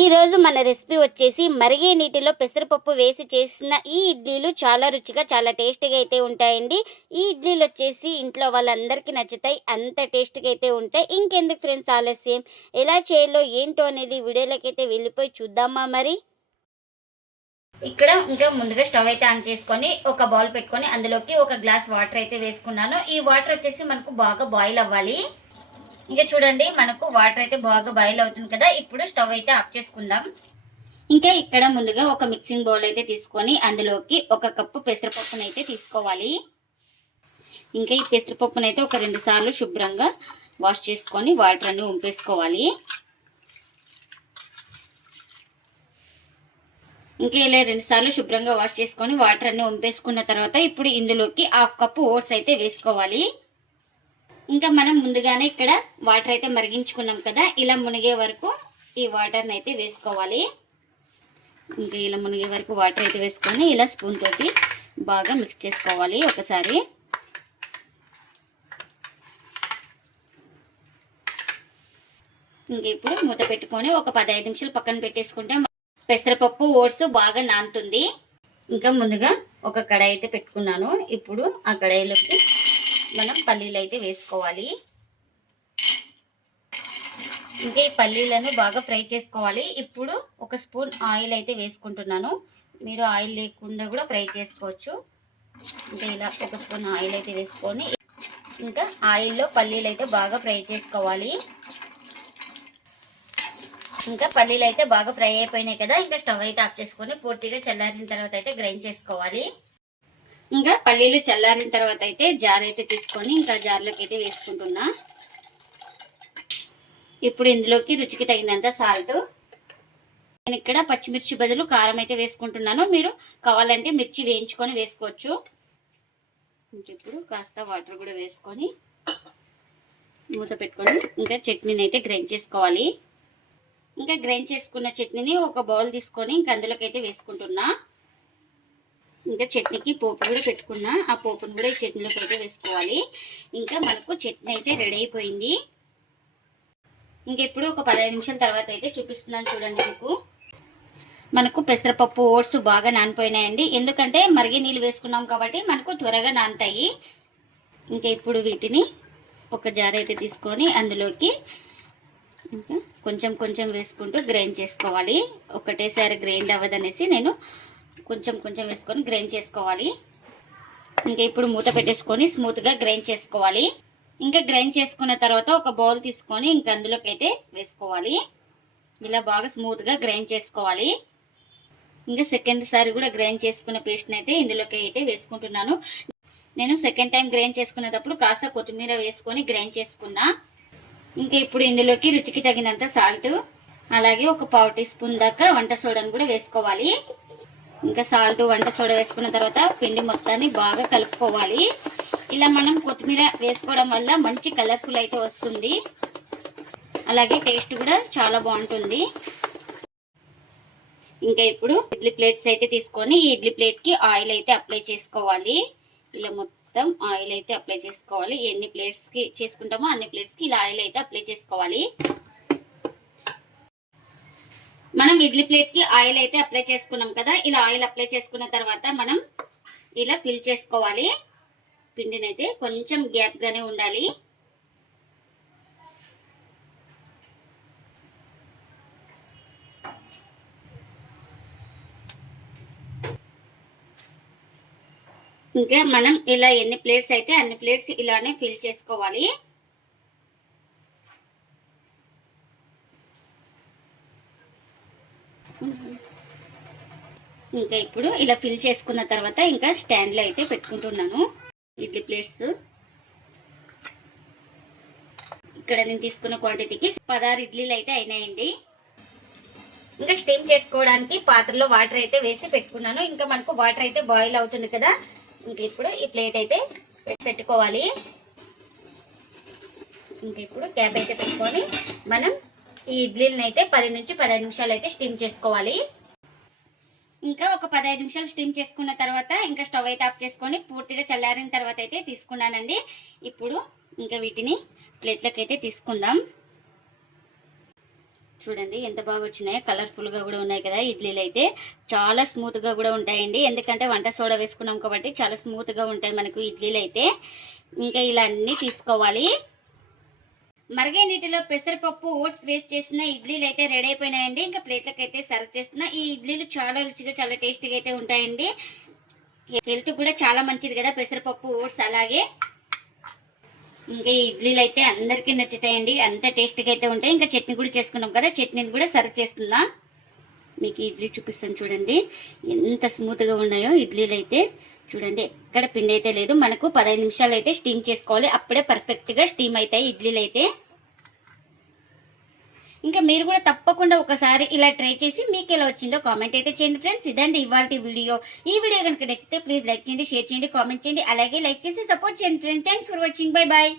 ఈరోజు మన రెసిపీ వచ్చేసి మరిగే నీటిలో పెసరపప్పు వేసి చేసిన ఈ ఇడ్లీలు చాలా రుచిగా చాలా టేస్టీగా అయితే ఉంటాయండి. ఈ ఇడ్లీలు వచ్చేసి ఇంట్లో వాళ్ళందరికీ నచ్చుతాయి. అంత టేస్టీగా అయితే ఉంటాయి. ఇంకెందుకు ఫ్రెండ్స్ ఆలస్యం, ఎలా చేయాలో ఏంటో అనేది వీడియోలోకి అయితే వెళ్ళిపోయి చూద్దామా మరి. ఇక్కడ ఇంకా ముందుగా స్టవ్ అయితే ఆన్ చేసుకొని ఒక బౌల్ పెట్టుకొని అందులోకి ఒక గ్లాస్ వాటర్ అయితే వేసుకున్నాను. ఈ వాటర్ వచ్చేసి మనకు బాగా బాయిల్ అవ్వాలి. ఇంకా చూడండి మనకు వాటర్ అయితే బాగా బాయిల్ అవుతుంది కదా. ఇప్పుడు స్టవ్ అయితే ఆఫ్ చేసుకుందాం. ఇంకా ఇక్కడ ముందుగా ఒక మిక్సింగ్ బౌల్ అయితే తీసుకొని అందులోకి ఒక కప్పు పెసరపప్పును అయితే తీసుకోవాలి. ఇంకా ఈ పెసరపప్పును అయితే ఒక 2 సార్లు శుభ్రంగా వాష్ చేసుకొని వాటర్ అన్ని వంపేసుకోవాలి. ఇంకా ఇలా 2 సార్లు శుభ్రంగా వాష్ చేసుకొని వాటర్ అన్ని వంపేసుకున్న తర్వాత ఇప్పుడు ఇందులోకి 1/2 కప్పు ఓట్స్ అయితే వేసుకోవాలి. ఇంకా మనం ముందుగానే ఇక్కడ వాటర్ అయితే మరిగించుకున్నాం కదా, ఇలా మునిగే వరకు ఈ వాటర్ని అయితే వేసుకోవాలి. ఇంకా ఇలా మునిగే వరకు వాటర్ అయితే వేసుకొని ఇలా స్పూన్ తోటి బాగా మిక్స్ చేసుకోవాలి ఒకసారి. ఇంకా ఇప్పుడు మూత పెట్టుకొని ఒక 15 నిమిషాలు పక్కన పెట్టేసుకుంటే పెసరపప్పు ఓట్స్ బాగా నానుతుంది. ఇంకా ముందుగా ఒక కడాయి అయితే పెట్టుకున్నాను. ఇప్పుడు ఆ కడాయిలోకి మనం పల్లీలు అయితే వేసుకోవాలి. ఇంకా ఈ పల్లీలను బాగా ఫ్రై చేసుకోవాలి. ఇప్పుడు ఒక స్పూన్ ఆయిల్ అయితే వేసుకుంటున్నాను. మీరు ఆయిల్ లేకుండా కూడా ఫ్రై చేసుకోవచ్చు. ఇంకా ఇలా ఒక స్పూన్ ఆయిల్ అయితే వేసుకొని ఇంకా ఆయిల్లో పల్లీలు అయితే బాగా ఫ్రై చేసుకోవాలి. ఇంకా పల్లీలు అయితే బాగా ఫ్రై అయిపోయినాయి కదా. ఇంకా స్టవ్ అయితే ఆఫ్ చేసుకొని పూర్తిగా చల్లారిన తర్వాత అయితే గ్రైండ్ చేసుకోవాలి. ఇంకా పల్లీలు చల్లారిన తర్వాత అయితే జార్ అయితే తీసుకొని ఇంకా జార్లోకి అయితే వేసుకుంటున్నా. ఇప్పుడు ఇందులోకి రుచికి తగినంత సాల్ట్, నేను ఇక్కడ పచ్చిమిర్చి బదులు కారం అయితే వేసుకుంటున్నాను. మీరు కావాలంటే మిర్చి వేయించుకొని వేసుకోవచ్చు. ఇప్పుడు కాస్త వాటర్ కూడా వేసుకొని మూత పెట్టుకొని ఇంకా చట్నీని అయితే గ్రైండ్ చేసుకోవాలి. ఇంకా గ్రైండ్ చేసుకున్న చట్నీని ఒక బౌల్ తీసుకొని ఇంకా అందులోకి అయితే వేసుకుంటున్నా. ఇంకా చట్నీకి పోపు కూడా పెట్టుకున్నా. ఆ పోపును కూడా ఈ చట్నీలోకి అయితే వేసుకోవాలి. ఇంకా మనకు చట్నీ అయితే రెడీ అయిపోయింది. ఇంకా ఇప్పుడు ఒక 15 నిమిషాల తర్వాత అయితే చూపిస్తున్నాను చూడండి. మనకు పెసరపప్పు ఓట్స్ బాగా నానిపోయినాయండి. ఎందుకంటే మరిగే నీళ్ళు వేసుకున్నాం కాబట్టి మనకు త్వరగా నానుతాయి. ఇంకా ఇప్పుడు వీటిని ఒక జార్ అయితే తీసుకొని అందులోకి ఇంకా కొంచెం కొంచెం వేసుకుంటూ గ్రైండ్ చేసుకోవాలి. ఒకటేసారి గ్రైండ్ అవ్వదనేసి నేను కొంచెం కొంచెం వేసుకొని గ్రైండ్ చేసుకోవాలి. ఇంకా ఇప్పుడు మూత పెట్టేసుకొని స్మూత్గా గ్రైండ్ చేసుకోవాలి. ఇంకా గ్రైండ్ చేసుకున్న తర్వాత ఒక బౌల్ తీసుకొని ఇంకా అందులోకి అయితే వేసుకోవాలి. ఇలా బాగా స్మూత్గా గ్రైండ్ చేసుకోవాలి. ఇంకా సెకండ్ సారి కూడా గ్రైండ్ చేసుకున్న పేస్ట్ని అయితే ఇందులోకి అయితే వేసుకుంటున్నాను. నేను సెకండ్ టైం గ్రైండ్ చేసుకునేటప్పుడు కాస్త కొత్తిమీర వేసుకొని గ్రైండ్ చేసుకున్నా. ఇంకా ఇప్పుడు ఇందులోకి రుచికి తగినంత సాల్ట్, అలాగే ఒక 1/4 టీ స్పూన్ దాకా వంట సోడాను కూడా వేసుకోవాలి. ఇంకా సాల్ట్ వంట సోడా వేసుకున్న తర్వాత పిండి మొత్తాన్ని బాగా కలుపుకోవాలి. ఇలా మనం కొత్తిమీర వేసుకోవడం వల్ల మంచి కలర్ఫుల్ అయితే వస్తుంది. అలాగే టేస్ట్ కూడా చాలా బాగుంటుంది. ఇంకా ఇప్పుడు ఇడ్లీ ప్లేట్స్ అయితే తీసుకొని ఈ ఇడ్లీ ప్లేట్కి ఆయిల్ అయితే అప్లై చేసుకోవాలి. ఇలా మొత్తం ఆయిల్ అయితే అప్లై చేసుకోవాలి. ఎన్ని ప్లేట్స్కి చేసుకుంటామో అన్ని ప్లేట్స్కి ఇలా ఆయిల్ అయితే అప్లై చేసుకోవాలి. మనం ఇడ్లీ ప్లేట్కి ఆయిల్ అయితే అప్లై చేసుకున్నాం కదా. ఇలా ఆయిల్ అప్లై చేసుకున్న తర్వాత మనం ఇలా ఫిల్ చేసుకోవాలి. పిండిని అయితే కొంచెం గ్యాప్గానే ఉండాలి. ఇంకా మనం ఇలా ఎన్ని ప్లేట్స్ అయితే అన్ని ప్లేట్స్ ఇలానే ఫిల్ చేసుకోవాలి. ఇంకా ఇప్పుడు ఇలా ఫిల్ చేసుకున్న తర్వాత ఇంకా స్టాండ్లో అయితే పెట్టుకుంటున్నాను ఇడ్లీ ప్లేట్స్. ఇక్కడ నేను తీసుకున్న క్వాంటిటీకి 16 ఇడ్లీలు అయితే అయినాయండి. ఇంకా స్టీమ్ చేసుకోవడానికి పాత్రలో వాటర్ అయితే వేసి పెట్టుకున్నాను. ఇంకా మనకు వాటర్ అయితే బాయిల్ అవుతుంది కదా. ఇంకా ఇప్పుడు ఈ ప్లేట్ అయితే పెట్టుకోవాలి. ఇంకా ఇప్పుడు క్యాప్ అయితే పెట్టుకొని మనం ఈ ఇడ్లీలను అయితే 10 నుంచి 15 నిమిషాలు అయితే స్టీమ్ చేసుకోవాలి. ఇంకా ఒక 15 నిమిషాలు స్టీమ్ చేసుకున్న తర్వాత ఇంకా స్టవ్ అయితే ఆఫ్ చేసుకొని పూర్తిగా చల్లారిన తర్వాత అయితే తీసుకున్నానండి. ఇప్పుడు ఇంకా వీటిని ప్లేట్లకు అయితే తీసుకుందాం. చూడండి ఎంత బాగా వచ్చినాయో, కలర్ఫుల్గా కూడా ఉన్నాయి కదా ఇడ్లీలు అయితే. చాలా స్మూత్గా కూడా ఉంటాయండి, ఎందుకంటే వంట సోడా వేసుకున్నాం కాబట్టి చాలా స్మూత్గా ఉంటాయి మనకు ఇడ్లీలు అయితే. ఇంకా ఇలా అన్నీ తీసుకోవాలి. మరిగే నీటిలో పెసరపప్పు ఓట్స్ వేస్ట్ చేసిన ఇడ్లీలు అయితే రెడీ అయిపోయినాయండి. ఇంకా ప్లేట్లకు అయితే సర్వ్ చేస్తున్నా. ఈ ఇడ్లీలు చాలా రుచిగా చాలా టేస్టీగా అయితే ఉంటాయండి. హెల్త్ కూడా చాలా మంచిది కదా పెసరపప్పు ఓట్స్. అలాగే ఇంకా ఈ ఇడ్లీలు అయితే అందరికీ నచ్చుతాయండి, అంత టేస్టీగా అయితే ఉంటాయి. ఇంకా చట్నీ కూడా చేసుకున్నాం కదా, చట్నీని కూడా సర్వ్ చేస్తుందా. మీకు ఇడ్లీ చూపిస్తాను చూడండి, ఎంత స్మూత్గా ఉన్నాయో ఇడ్లీలు అయితే. చూడండి ఎక్కడ పిండి అయితే లేదు. మనకు 15 నిమిషాలు అయితే స్టీమ్ చేసుకోవాలి, అప్పుడే పర్ఫెక్ట్గా స్టీమ్ అవుతాయి ఇడ్లీలు అయితే. ఇంకా మీరు కూడా తప్పకుండా ఒకసారి ఇలా ట్రై చేసి మీకు ఎలా వచ్చిందో కామెంట్ అయితే చేయండి ఫ్రెండ్స్. ఇదండి ఇవాళ వీడియో. ఈ వీడియో కనుక నచ్చితే ప్లీజ్ లైక్ చేయండి, షేర్ చేయండి, కామెంట్ చేయండి. అలాగే లైక్ చేసి సపోర్ట్ చేయండి friends. Thanks for watching. Bye bye.